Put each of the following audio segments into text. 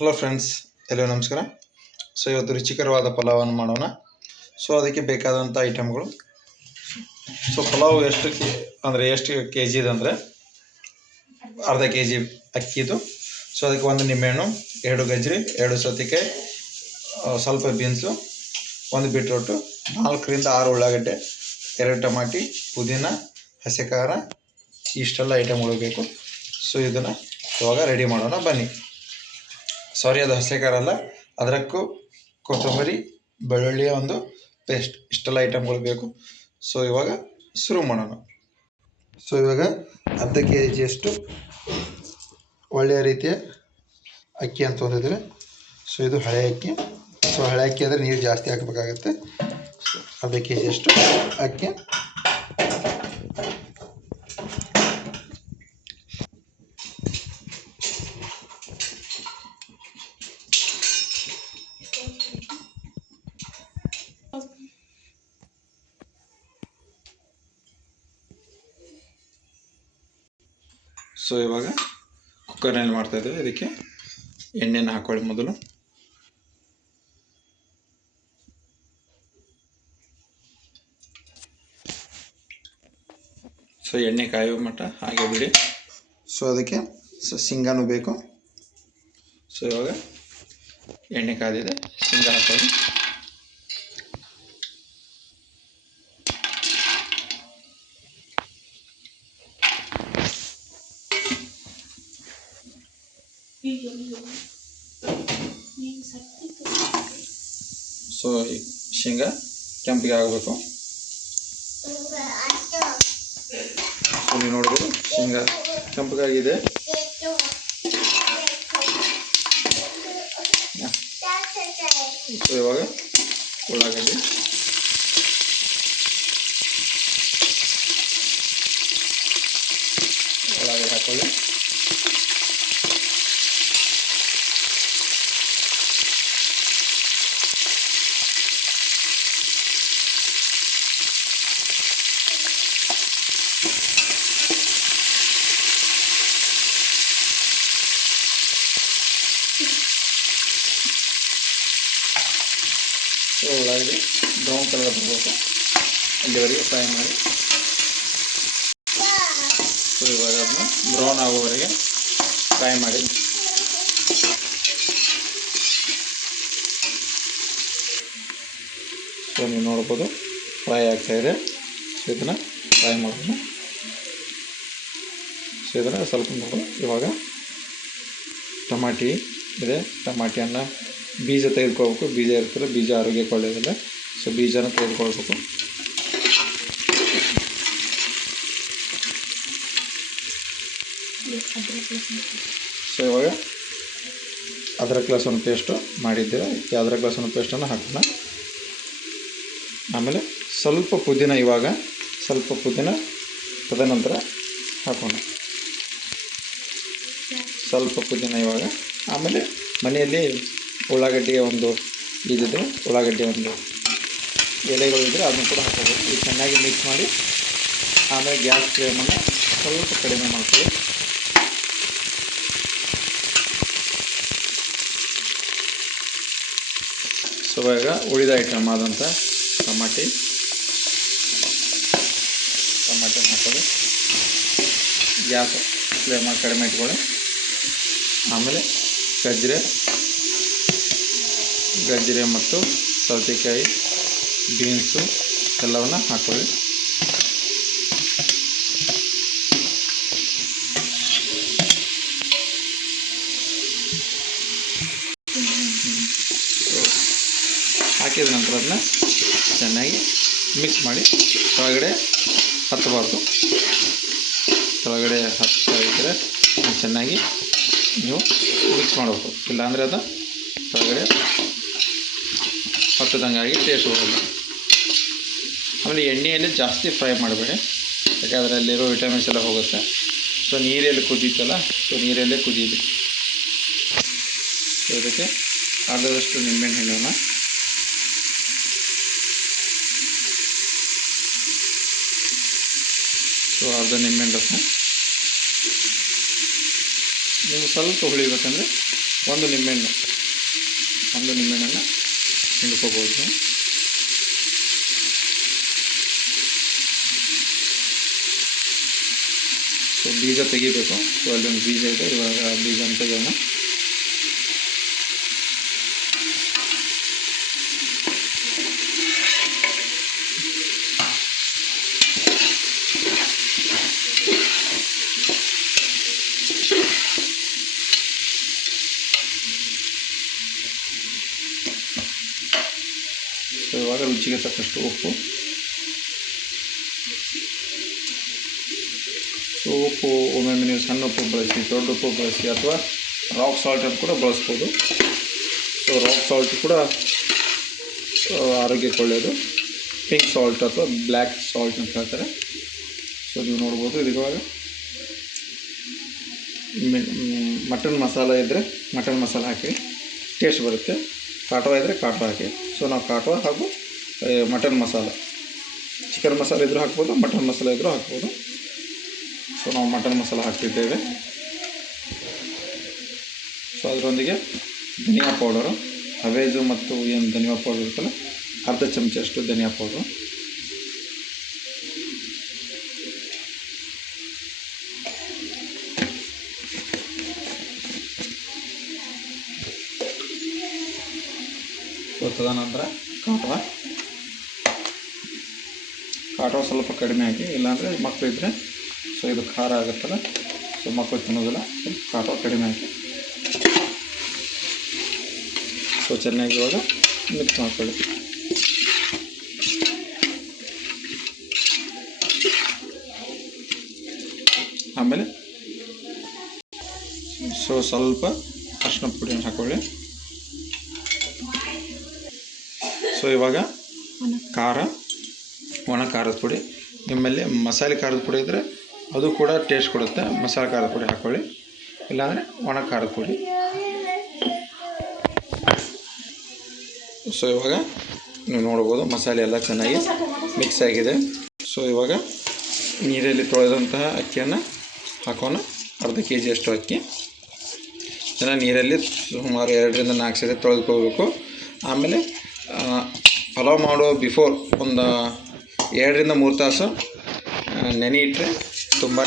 Hello friends, ಎಲ್ಲೋ ನಮಸ್ಕಾರ. So ಇವತ್ತು ರುಚಿಕರವಾದ ಪಲಾವನ್ನು ಮಾಡೋಣ. ಸೊ ಅದಕ್ಕೆ ಬೇಕಾದಂಥ ಐಟಮ್ಗಳು. ಸೊ ಪಲಾವ್ ಎಷ್ಟು ಕೆ ಜಿ ಇದೆ ಅಂದರೆ ಅರ್ಧ ಕೆ ಜಿ ಅಕ್ಕಿದು. ಸೊ ಅದಕ್ಕೆ ಒಂದು ನಿಂಬೆಹಣ್ಣು, 2 ಗಜ್ರಿ, 2 ಸೌತೆಕಾಯಿ, ಸ್ವಲ್ಪ ಬೀನ್ಸು, 1 ಬೀಟ್ರೋಟು, 4 ರಿಂದ 6 ಉಳ್ಳಾಗಡ್ಡೆ, 2 ಟಮಾಟಿ, ಪುದೀನ, ಹಸಿ ಖಾರ, ಇಷ್ಟೆಲ್ಲ ಐಟಮ್ಗಳು ಬೇಕು. ಸೊ ಇದನ್ನು ಇವಾಗ ರೆಡಿ ಮಾಡೋಣ ಬನ್ನಿ. ಸಾರಿ, ಅದು ಹಸಿ ಖಾರ ಅಲ್ಲ, ಅದಕ್ಕೂ ಕೊತ್ತಂಬರಿ, ಬೆಳ್ಳುಳ್ಳಿಯ ಒಂದು ಪೇಸ್ಟ್, ಇಷ್ಟೆಲ್ಲ ಐಟಮ್ಗಳು ಬೇಕು. ಸೊ ಇವಾಗ ಶುರು ಮಾಡೋಣ. ಸೊ ಇವಾಗ ಅರ್ಧ ಕೆ ಜಿಯಷ್ಟು ಒಳ್ಳೆಯ ರೀತಿಯ ಅಕ್ಕಿ ಅಂತ ತಂದಿದ್ದೀವಿ. ಸೊ ಇದು ಹಳೆ ಅಕ್ಕಿ. ಸೊ ಹಳೆ ಅಕ್ಕಿ ಅಂದರೆ ನೀರು ಜಾಸ್ತಿ ಹಾಕಬೇಕಾಗತ್ತೆ. ಸೊ ಅರ್ಧ ಕೆ ಜಿಯಷ್ಟು ಅಕ್ಕಿ. ಸೊ ಇವಾಗ ಕುಕ್ಕರ್ನಲ್ಲಿ ಮಾಡ್ತಾಯಿದ್ದೇವೆ. ಇದಕ್ಕೆ ಎಣ್ಣೆನ ಹಾಕೊಳ್ಳಿ ಮೊದಲು. ಸೊ ಎಣ್ಣೆ ಕಾಯುವ ಮಟ್ಟ ಹಾಗೆ ಬಿಡಿ. ಸೊ ಅದಕ್ಕೆ ಶೇಂಗಾನು ಬೇಕು. ಸೊ ಇವಾಗ ಎಣ್ಣೆ ಕಾದಿದೆ, ಶೇಂಗಾ ಹಾಕೊಳ್ಳಿ. ಸೊ ಶೇಂಗಾ ಕೆಂಪಿಗೆ ಆಗಬೇಕು. ಸೊ ನೀವು ನೋಡ್ಬೋದು ಶೇಂಗಾ ಕೆಂಪಗಾಗಿದೆ. ಸೊ ಇವಾಗ ಉಳ್ಳಾಗಡ್ಡಿ, ಹಾಕೊಳ್ಳಿ. ಸೊ ಉಳ್ಳಾಗಡ್ಡಿ ಬ್ರೌನ್ ಕಲರ್ ಬರಬೇಕು, ಅಲ್ಲಿವರೆಗೆ ಫ್ರೈ ಮಾಡಿ. ಸೊ ಇವಾಗ ಅದನ್ನ ಬ್ರೌನ್ ಆಗೋವರೆಗೆ ಫ್ರೈ ಮಾಡಿ. ಸೊ ನೀವು ನೋಡ್ಬೋದು ಫ್ರೈ ಆಗ್ತಾಯಿದೆ. ಸೊ ಇದನ್ನು ಫ್ರೈ ಮಾಡೋಣ. ಸೊ ಇದನ್ನು ಸ್ವಲ್ಪ ನೋಡು. ಇವಾಗ ಟಮಾಟಿ ಇದೆ, ಟಮಾಟಿಯನ್ನು ಬೀಜ ತೆಗೆದುಕೊಳ್ಬೇಕು. ಬೀಜ ಇರ್ತದೆ, ಬೀಜ ಆರೋಗ್ಯಕ್ಕೆ ಒಳ್ಳೆಯದಿಲ್ಲ. ಸೊ ಬೀಜನ ತೆಗೆದುಕೊಳ್ಬೇಕು. ಸೊ ಇವಾಗ ಅದ್ರಕ್ ಲಸೂನ್ ಪೇಸ್ಟು ಮಾಡಿದ್ದೇವೆ. ಈ ಅದ್ರಕ್ ಲಸೂನ್ ಪೇಸ್ಟನ್ನು ಹಾಕೋಣ. ಆಮೇಲೆ ಸ್ವಲ್ಪ ಪುದೀನ, ಇವಾಗ ಸ್ವಲ್ಪ ಪುದೀನ ತದನಂತರ ಹಾಕೋಣ. ಸ್ವಲ್ಪ ಪುದೀನ ಇವಾಗ. ಆಮೇಲೆ ಮನೆಯಲ್ಲಿ ಉಳ್ಳಾಗಡ್ಡಿಯ ಒಂದು ಇದಿದೆ, ಉಳ್ಳಾಗಡ್ಡಿ ಒಂದು ಎಲೆಗಳಿದ್ದರೆ ಅದನ್ನು ಕೂಡ ಹಾಕೋಬೇಕು. ಇದು ಚೆನ್ನಾಗಿ ಮಿಕ್ಸ್ ಮಾಡಿ ಆಮೇಲೆ ಗ್ಯಾಸ್ ಫ್ಲೇಮನ್ನು ಸ್ವಲ್ಪ ಕಡಿಮೆ ಮಾಡ್ತೀವಿ. ಸೊ ಇವಾಗ ಉಳಿದ ಐಟಮ್ ಆದಂಥ ಟಮಾಟಿ ಹಾಕೋದು. ಗ್ಯಾಸ್ ಫ್ಲೇಮನ್ನು ಕಡಿಮೆ ಇಟ್ಕೊಳ್ಳಿ. ಆಮೇಲೆ ಗಜ್ಜರಿ ಮತ್ತು ಸೌತೆಕಾಯಿ, ಬೀನ್ಸು ಎಲ್ಲವನ್ನು ಹಾಕೊಳ್ಳಿ. ಹಾಕಿದ ನಂತರ ಅದನ್ನ ಚೆನ್ನಾಗಿ ಮಿಕ್ಸ್ ಮಾಡಿ. ಕೆಳಗಡೆ ಹತ್ತಬಾರ್ದು. ಕೆಳಗಡೆ ಹತ್ತಾ ಇದ್ದರೆ ಚೆನ್ನಾಗಿ ನೀವು ಮಿಕ್ಸ್ ಮಾಡಬೇಕು. ಇಲ್ಲಾಂದರೆ ಅದು ಕೆಳಗಡೆ ಹತ್ತದಂಗಾಗಿ ಟೇಸ್ಟ್ ಬರೋಲ್ಲ. ಆಮೇಲೆ ಎಣ್ಣೆಯಲ್ಲಿ ಜಾಸ್ತಿ ಫ್ರೈ ಮಾಡಬೇಡಿ, ಯಾಕೆಂದರೆ ಅಲ್ಲಿರೋ ವಿಟಮಿನ್ಸ್ ಎಲ್ಲ ಹೋಗುತ್ತೆ. ಸೊ ನೀರಲ್ಲಿ ಕುದೀತಲ್ಲ, ಸೊ ನೀರಲ್ಲೇ ಕುದೀಲಿ. ಸೊ ಇದಕ್ಕೆ ಅರ್ಧದಷ್ಟು ನಿಂಬೆಹಣ್ಣು ಹಣ್ಣನ್ನು, ಸೊ ಅರ್ಧ ನಿಂಬೆಹಣ್ಣು ರಸ. ನೀವು ಸ್ವಲ್ಪ ಹುಳಿ ಬೇಕಂದರೆ ಒಂದು ನಿಂಬೆಹಣ್ಣನ್ನು ಹಿಂಡ್ಕೋಬೋದು. ಸೊ ಬೀಜ ತೆಗಿಬೇಕು. ಸೊ ಅಲ್ಲೊಂದು ಬೀಜ ಇದೆ, ಇವಾಗ ಬೀಜ ತೆಗೆಯೋಣ. ಸೊ ಇವಾಗ ರುಚಿಗೆ ತಕ್ಕಷ್ಟು ಉಪ್ಪು. ಸೊ ಉಪ್ಪು ಒಮ್ಮೊಮ್ಮೆ ನೀವು ಸಣ್ಣ ಉಪ್ಪು ಬಳಸಿ, ದೊಡ್ಡ ಉಪ್ಪು ಬಳಸಿ, ಅಥವಾ ರಾಕ್ ಸಾಲ್ಟ್ ಅಂತ ಕೂಡ ಬಳಸ್ಬೋದು. ಸೊ ರಾಕ್ ಸಾಲ್ಟ್ ಕೂಡ ಆರೋಗ್ಯಕ್ಕೆ ಒಳ್ಳೆಯದು. ಪಿಂಕ್ ಸಾಲ್ಟ್ ಅಥವಾ ಬ್ಲ್ಯಾಕ್ ಸಾಲ್ಟ್ ಅಂತ ಹೇಳ್ತಾರೆ. ಸೊ ನೀವು ನೋಡ್ಬೋದು. ಇವಾಗ ಮಟನ್ ಮಸಾಲ ಇದ್ದರೆ ಮಟನ್ ಮಸಾಲ ಹಾಕಿ, ಟೇಸ್ಟ್ ಬರುತ್ತೆ. ಕಾಟುವ ಇದ್ದರೆ ಕಾಟುವ ಹಾಕಿ. ಸೊ ನಾವು ಕಾಟುವ ಹಾಗೂ ಮಟನ್ ಮಸಾಲ, ಚಿಕನ್ ಮಸಾಲ ಇದ್ದರೂ ಹಾಕ್ಬೋದು, ಮಟನ್ ಮಸಾಲ ಇದ್ದರೂ ಹಾಕ್ಬೋದು. ಸೊ ನಾವು ಮಟನ್ ಮಸಾಲ ಹಾಕ್ತಿದ್ದೇವೆ. ಸೊ ಅದರೊಂದಿಗೆ ಧನಿಯಾ ಪೌಡರು, ಹವೇಜು ಮತ್ತು ಏನು ಧನಿಯಾ ಪೌಡರ್ ಇರುತ್ತಲ್ಲ, ಅರ್ಧ ಚಮಚಷ್ಟು ಧನಿಯಾ ಪೌಡ್ರು. ಸೊ ತದನಂತರ ಕಾಟುವ ಸ್ವಲ್ಪ ಕಡಿಮೆ ಹಾಕಿ, ಇಲ್ಲಾಂದರೆ ಮಕ್ಕಳಿದ್ದರೆ ಸೊ ಇದು ಖಾರ ಆಗುತ್ತಲ್ಲ, ಸೊ ಮಕ್ಕಳು ತಿನ್ನೋದಿಲ್ಲ. ಕಾಟುವ ಕಡಿಮೆ ಹಾಕಿ ಸೊ ಚೆನ್ನಾಗಿ ಇವಾಗ ಮಿಕ್ಸ್ ಮಾಡ್ಕೊಳ್ಳಿ. ಆಮೇಲೆ ಸೊ ಸ್ವಲ್ಪ ಅರಿಶಿನ ಪುಡಿಯನ್ನು ಹಾಕೊಳ್ಳಿ. ಸೊ ಇವಾಗ ಒಣ ಖಾರದ ಪುಡಿ, ನಿಮ್ಮಲ್ಲಿ ಮಸಾಲೆ ಖಾರದ ಪುಡಿ ಇದ್ದರೆ ಅದು ಕೂಡ ಟೇಸ್ಟ್ ಕೊಡುತ್ತೆ. ಮಸಾಲೆ ಖಾರದ ಪುಡಿ ಹಾಕ್ಕೊಳ್ಳಿ, ಇಲ್ಲಾಂದರೆ ಒಣ ಖಾರದ ಪುಡಿ. ಸೊ ಇವಾಗ ನೀವು ನೋಡ್ಬೋದು ಮಸಾಲೆ ಎಲ್ಲ ಚೆನ್ನಾಗಿ ಮಿಕ್ಸ್ ಆಗಿದೆ. ಸೊ ಇವಾಗ ನೀರಲ್ಲಿ ತೊಳೆದಂತಹ ಅಕ್ಕಿಯನ್ನು ಹಾಕೋಣ. ಅರ್ಧ kg ಅಷ್ಟು ಅಕ್ಕಿ ಚೆನ್ನಾಗಿ ನೀರಲ್ಲಿ ಸುಮಾರು 2 ರಿಂದ 4 ಸಲ ತೊಳೆದುಕೋಬೇಕು. ಆಮೇಲೆ ಪಲಾವ್ ಮಾಡೋ ಬಿಫೋರ್ ಒಂದು 2 ರಿಂದ 3 ತಾಸು ನೆನೆ ಇಟ್ಟರೆ ತುಂಬಾ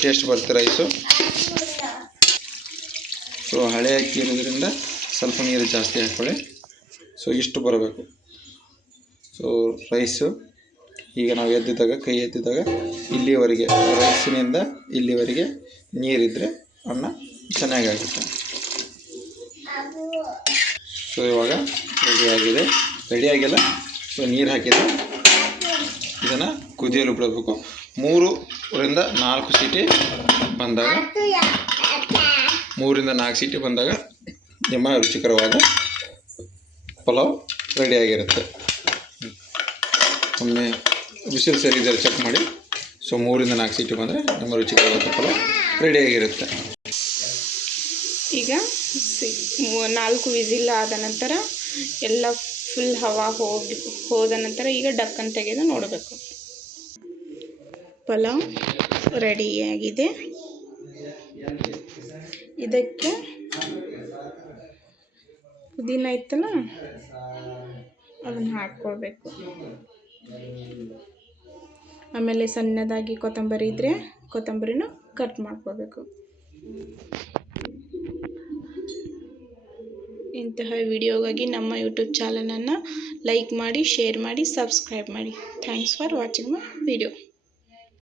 ಟೇಸ್ಟ್ ಬರುತ್ತೆ ರೈಸು. ಸೊ ಹಳೆ ಅಕ್ಕಿ ಇರೋದ್ರಿಂದ ಸ್ವಲ್ಪ ನೀರು ಜಾಸ್ತಿ ಹಾಕ್ಕೊಳ್ಳಿ. ಸೊ ಇಷ್ಟು ಬರಬೇಕು. ಸೊ ರೈಸು ಈಗ ನಾವು ಕೈ ಎದ್ದಿದ್ದಾಗ ಇಲ್ಲಿವರೆಗೆ, ರೈಸಿನಿಂದ ಇಲ್ಲಿವರೆಗೆ ನೀರಿದ್ದರೆ ಅನ್ನ ಚೆನ್ನಾಗಿ ಆಗುತ್ತೆ. ಸೊ ಇವಾಗ ರೆಡಿಯಾಗಿಲ್ಲ. ಸೊ ನೀರು ಹಾಕಿದೆ, ಇದನ್ನು ಕುದಿಯಲು ಬಿಡಬೇಕು. 3 ರಿಂದ 4 ಸೀಟಿ ಬಂದಾಗ, 3 ರಿಂದ 4 ಸೀಟಿ ಬಂದಾಗ ನಿಮ್ಮ ರುಚಿಕರವಾದ ಪಲಾವ್ ರೆಡಿಯಾಗಿರುತ್ತೆ. ಒಮ್ಮೆ ಬಿಸಿಲು ಸರಿದರೆ ಚೆಕ್ ಮಾಡಿ. ಸೊ 3 ರಿಂದ 4 ಸೀಟಿ ಬಂದರೆ ನಮ್ಮ ರುಚಿಕರವಾದ ಪಲಾವ್ ರೆಡಿಯಾಗಿರುತ್ತೆ. ಈಗ 4 ವಿಸಿಲ್ ಆದ ನಂತರ ಎಲ್ಲ ಫುಲ್ ಹವಾ ಹೋದ ನಂತರ ಈಗ ಡಕ್ಕನ್ ತೆಗೆದು ನೋಡಬೇಕು. ಪಲಾವ್ ರೆಡಿಯಾಗಿದೆ. ಇದಕ್ಕೆ ಪುದೀನ ಇತ್ತಲ್ಲ, ಅದನ್ನು ಹಾಕ್ಕೊಳ್ಬೇಕು. ಆಮೇಲೆ ಸಣ್ಣದಾಗಿ ಕೊತ್ತಂಬರಿ ಇದ್ದರೆ ಕೊತ್ತಂಬರಿನ ಕಟ್ ಮಾಡ್ಕೋಬೇಕು. ಇಂತಹ ವಿಡಿಯೋಗಾಗಿ ನಮ್ಮ ಯೂಟ್ಯೂಬ್ ಚಾನಲನ್ನು ಲೈಕ್ ಮಾಡಿ, ಶೇರ್ ಮಾಡಿ, ಸಬ್ಸ್ಕ್ರೈಬ್ ಮಾಡಿ. Thanks for watching my video.